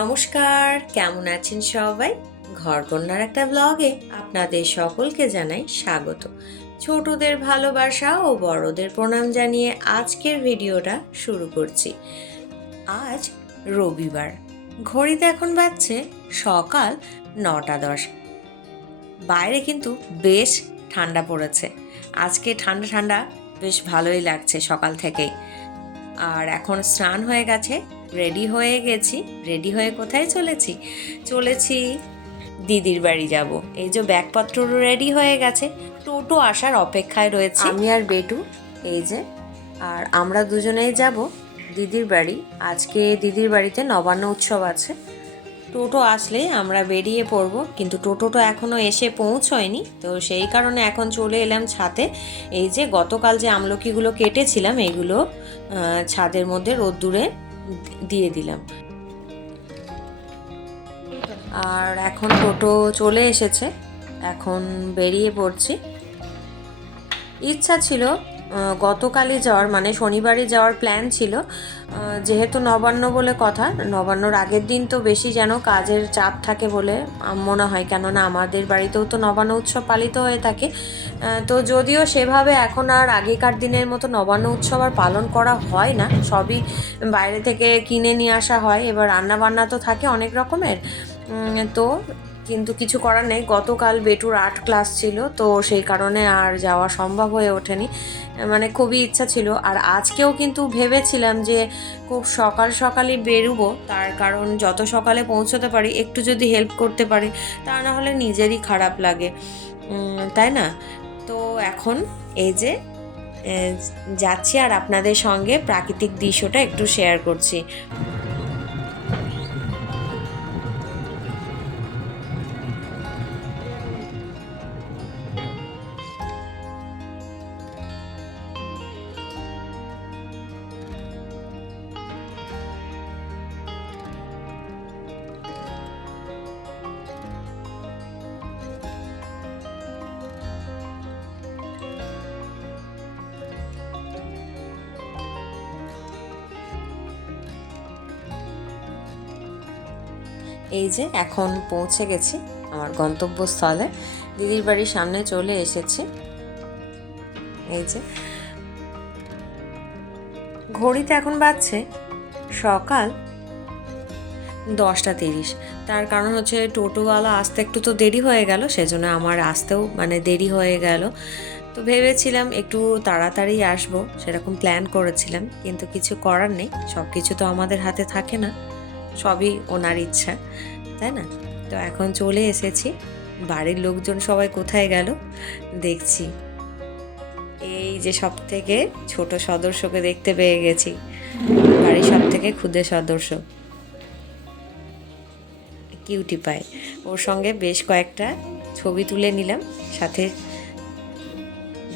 নমস্কার, কেমন আছেন সবাই? ঘরকন্যার একটা ব্লগে আপনাদের সকলকে জানাই স্বাগত। ছোটদের ভালোবাসা ও বড়দের প্রণাম জানিয়ে আজকের ভিডিওটা শুরু করছি। আজ রবিবার, ঘড়িতে এখন বাজছে সকাল নটা দশ। বাইরে কিন্তু বেশ ঠান্ডা পড়েছে। আজকে ঠান্ডা ঠান্ডা বেশ ভালোই লাগছে সকাল থেকেই। আর এখন স্নান হয়ে গেছে রেডি হয়ে গেছি। রেডি হয়ে কোথায় চলেছি? চলেছি দিদির বাড়ি যাব। এই যে ব্যাগপত্র রেডি হয়ে গেছে। টোটো আসার অপেক্ষায় রয়েছে। আমি আর বেটু, এই যে, আর আমরা দুজনেই যাব দিদির বাড়ি। আজকে দিদির বাড়িতে নবান্ন উৎসব আছে। টোটো আসলে আমরা বেরিয়ে পড়ব। কিন্তু টোটোটা এখনও এসে পৌঁছয়নি। তো সেই কারণে এখন চলে এলাম ছাদে। এই যে গতকাল যে আমলকিগুলো কেটেছিলাম, এগুলো ছাদের মধ্যে রোদ্দুরে দিয়ে দিলাম। আর এখন টোটো চলে এসেছে। এখন বেরিয়ে পড়ছি। ইচ্ছা ছিল গতকালই যাওয়ার মানে শনিবারই যাওয়ার প্ল্যান ছিল। যেহেতু নবান্ন বলে কথা, নবান্নর আগের দিন তো বেশি যেন কাজের চাপ থাকে বলে মনে হয়। কেননা আমাদের বাড়িতেও তো নবান্ন উৎসব পালিত হয়ে থাকে। তো যদিও সেভাবে এখন আর আগেকার দিনের মতো নবান্ন উৎসব আর পালন করা হয় না। সবই বাইরে থেকে কিনে নিয়ে আসা হয়। এবার রান্না বান্না তো থাকে অনেক রকমের। তো কিন্তু কিছু করার নেই। গতকাল বেটুর আর্ট ক্লাস ছিল, তো সেই কারণে আর যাওয়া সম্ভব হয়ে ওঠেনি। মানে খুবই ইচ্ছা ছিল। আর আজকেও কিন্তু ভেবেছিলাম যে খুব সকাল সকালে বেরোবো। তার কারণ যত সকালে পৌঁছতে পারি, একটু যদি হেল্প করতে পারি, তা না হলে নিজেরই খারাপ লাগে। তাই না? তো এখন এই যে যাচ্ছি আর আপনাদের সঙ্গে প্রাকৃতিক দৃশ্যটা একটু শেয়ার করছি। এই যে এখন পৌঁছে গেছি আমার গন্তব্যস্থলে। দিদির বাড়ির সামনে চলে এসেছি। এই যে। ঘড়িতে এখন বাজছে সকাল দশটা তিরিশ। তার কারণ হচ্ছে টোটোওয়ালা আসতে একটু তো দেরি হয়ে গেল, সেজন্য আমার আসতেও মানে দেরি হয়ে গেল। তো ভেবেছিলাম একটু তাড়াতাড়ি আসব, সেরকম প্ল্যান করেছিলাম, কিন্তু কিছু করার নেই। সব কিছু তো আমাদের হাতে থাকে না। সবই ওনার ইচ্ছা, তাই না? তো এখন চলে এসেছি। বাড়ির লোকজন সবাই কোথায় গেল? দেখছি। এই যে সব থেকে ছোট সদস্যকে দেখতে পেয়ে গেছি। বাড়ির সব থেকে ক্ষুদে সদস্য। কিউটি পায়। ওর সঙ্গে বেশ কয়েকটা ছবি তুলে নিলাম, সাথে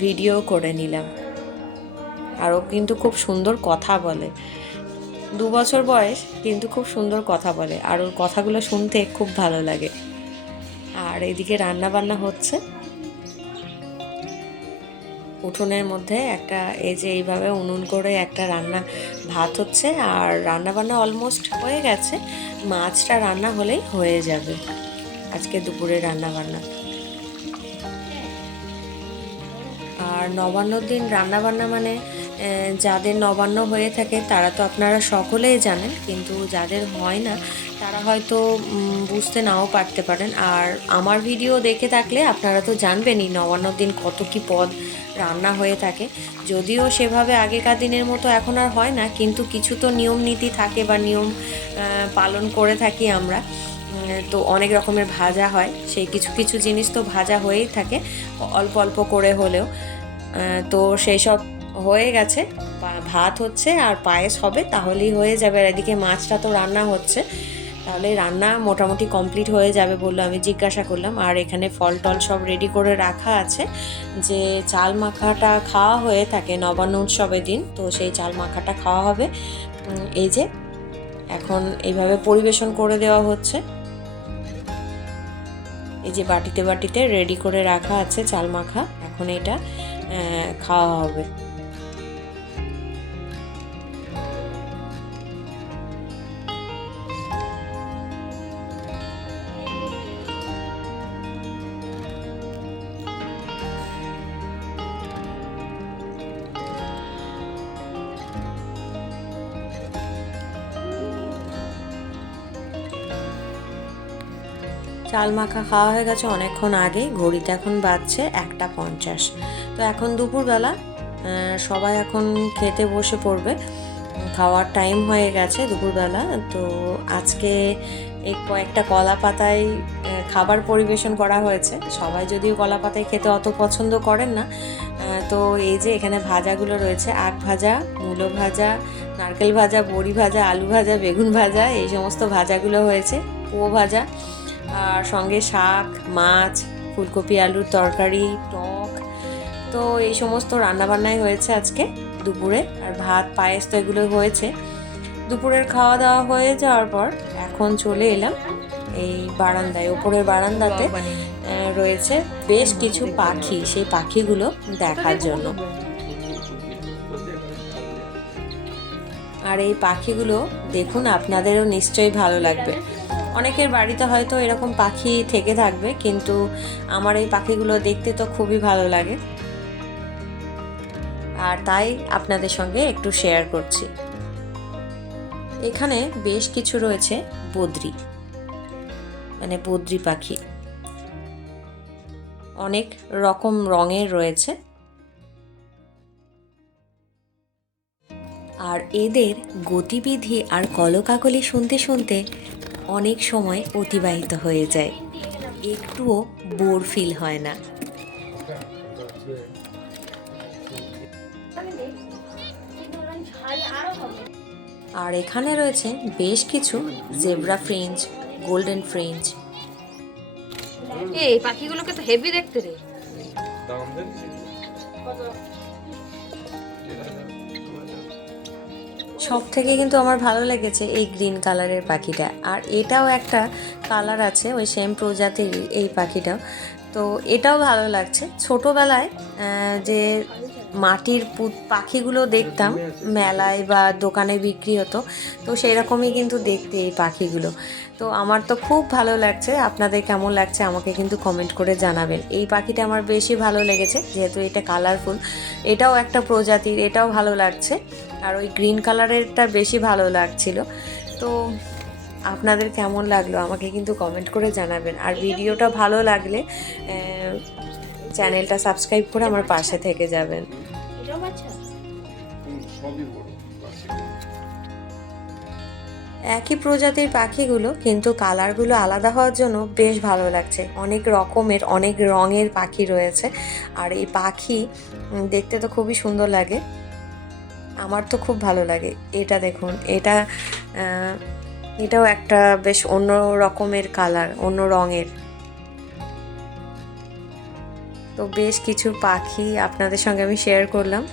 ভিডিও করে নিলাম। আর ও কিন্তু খুব সুন্দর কথা বলে। দু বছর বয়স, কিন্তু খুব সুন্দর কথা বলে আর ওর কথাগুলো শুনতে খুব ভালো লাগে। আর এদিকে রান্না বান্না হচ্ছে। উঠোনের মধ্যে একটা, এই যে এইভাবে উনুন করে একটা রান্না ভাত হচ্ছে আর রান্না বান্না অলমোস্ট হয়ে গেছে। মাছটা রান্না হলেই হয়ে যাবে। আজকে দুপুরে রান্না বান্না আর নবান্নর দিন রান্না বান্না মানে যাদের নবান্ন হয়ে থাকে, তারা তো আপনারা সকলেই জানেন, কিন্তু যাদের হয় না, তারা হয়তো বুঝতে নাও পারতে পারেন। আর আমার ভিডিও দেখে থাকলে আপনারা তো জানবেনই নবান্নর দিন কত কি পদ রান্না হয়ে থাকে। যদিও সেভাবে আগেকার দিনের মতো এখন আর হয় না, কিন্তু কিছু তো নিয়ম নীতি থাকে বা নিয়ম পালন করে থাকি আমরা। তো অনেক রকমের ভাজা হয়, সেই কিছু কিছু জিনিস তো ভাজা হয়েই থাকে, অল্প অল্প করে হলেও। তো সেই সব হয়ে গেছে। ভাত হচ্ছে আর পায়েস হবে, তাহলেই হয়ে যাবে। আর এদিকে মাছটা তো রান্না হচ্ছে। তাহলে রান্না মোটামুটি কমপ্লিট হয়ে যাবে বলল আমি জিজ্ঞাসা করলাম। আর এখানে ফল টল সব রেডি করে রাখা আছে। যে চাল মাখাটা খাওয়া হয়ে থাকে নবান্ন উৎসবের দিন, তো সেই চাল মাখাটা খাওয়া হবে। এই যে, এখন এইভাবে পরিবেশন করে দেওয়া হচ্ছে। এই যে বাটিতে বাটিতে রেডি করে রাখা আছে চাল মাখা। এখন এটা খাওয়া হবে। চাল মাখা খাওয়া হয়ে গেছে অনেকক্ষণ আগে ঘড়িতে এখন বাজছে একটা পঞ্চাশ। তো এখন দুপুরবেলা সবাই এখন খেতে বসে পড়বে। খাওয়ার টাইম হয়ে গেছে দুপুরবেলা, তো আজকে এই কয়েকটা কলা পাতায় খাবার পরিবেশন করা হয়েছে। সবাই যদিও কলা পাতায় খেতে অত পছন্দ করেন না তো এই যে এখানে ভাজাগুলো রয়েছে, আখ ভাজা, মূলো ভাজা, নারকেল ভাজা, বড়ি ভাজা, আলু ভাজা, বেগুন ভাজা, এই সমস্ত ভাজাগুলো হয়েছে। কুয়ো ভাজা আর সঙ্গে শাক মাছ ফুলকপি আলুর তরকারি টক। তো এই সমস্ত রান্নাবান্নাই হয়েছে আজকে দুপুরে। আর ভাত পায়েস তো এগুলো হয়েছে। দুপুরের খাওয়া দাওয়া হয়ে যাওয়ার পর এখন চলে এলাম এই বারান্দায়। ওপরের বারান্দাতে রয়েছে বেশ কিছু পাখি। সেই পাখিগুলো দেখার জন্য। আর এই পাখিগুলো দেখুন আপনাদেরও নিশ্চয়ই ভালো লাগবে। অনেকের বাড়িতে হয়তো এরকম পাখি থেকে থাকবে, কিন্তু আমার এই পাখিগুলো দেখতে তো খুবই ভালো লাগে। আর তাই আপনাদের সঙ্গে একটু শেয়ার করছি। এখানে বেশ কিছু রয়েছে বদ্রি মানে বদ্রি পাখি। অনেক রকম রঙের রয়েছে। আর এদের গতিবিধি আর কলকাকলি শুনতে শুনতে অনেক সময় অতিবাহিত হয়ে যায়। একটুও বোর ফিল হয় না। আর এখানে রয়েছে বেশ কিছু জেব্রা ফ্রিঞ্জ গোল্ডেন ফ্রিঞ্জ। এই পাখিগুলোকে তো হেভি দেখতে রে। সব থেকে কিন্তু আমার ভালো লেগেছে এই গ্রিন কালারের পাখিটা। আর এটাও একটা কালার আছে, ওই সেম প্রজাতির এই পাখিটাও। তো এটাও ভালো লাগছে। ছোটোবেলায় যে মাটির পাখিগুলো দেখতাম, মেলায় বা দোকানে বিক্রি হতো, তো সেই রকমই কিন্তু দেখতে এই পাখিগুলো। তো আমার তো খুব ভালো লাগছে। আপনাদের কেমন লাগছে আমাকে কিন্তু কমেন্ট করে জানাবেন। এই পাখিটা আমার বেশি ভালো লেগেছে যেহেতু এটা কালারফুল এটাও একটা প্রজাতির এটাও ভালো লাগছে। আর ওই গ্রিন কালারেরটা বেশি ভালো লাগছিল। তো আপনাদের কেমন লাগল আমাকে কিন্তু কমেন্ট করে জানাবেন। আর ভিডিওটা ভালো লাগলে চ্যানেলটা সাবস্ক্রাইব করে আমার পাশে থেকে যাবেন। একই প্রজাতির পাখিগুলো, কিন্তু কালারগুলো আলাদা হওয়ার জন্য বেশ ভালো লাগছে। অনেক রকমের, অনেক রঙের পাখি রয়েছে। আর এই পাখি দেখতে তো খুবই সুন্দর লাগে। আমার তো খুব ভালো লাগে। এটা দেখুন, এটা এটাও একটা বেশ অন্য রকমের কালার, অন্য রঙের। তো বেশ কিছু পাখি আপনাদের সঙ্গে আমি শেয়ার করলাম।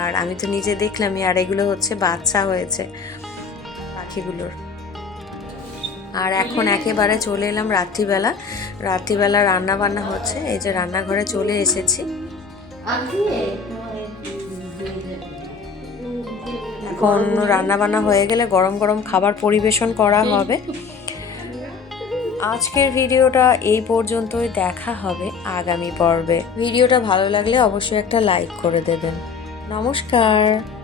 আর আমি তো নিজে দেখলামই, আর এগুলো হচ্ছে বাচ্চা হয়েছে। পাখিগুলোর। আর এখন একেবারে চলে এলাম রাত্রিবেলা। রাত্রিবেলা রান্না বান্না হচ্ছে, এই যে রান্নাঘরে চলে এসেছি। এখন রান্না বান্না হয়ে গেলে গরম গরম খাবার পরিবেশন করা হবে। আজকের ভিডিওটা এই পর্যন্তই, দেখা হবে আগামী পর্বে। ভিডিওটা ভালো লাগলে অবশ্যই একটা লাইক করে দেবেন। নমস্কার।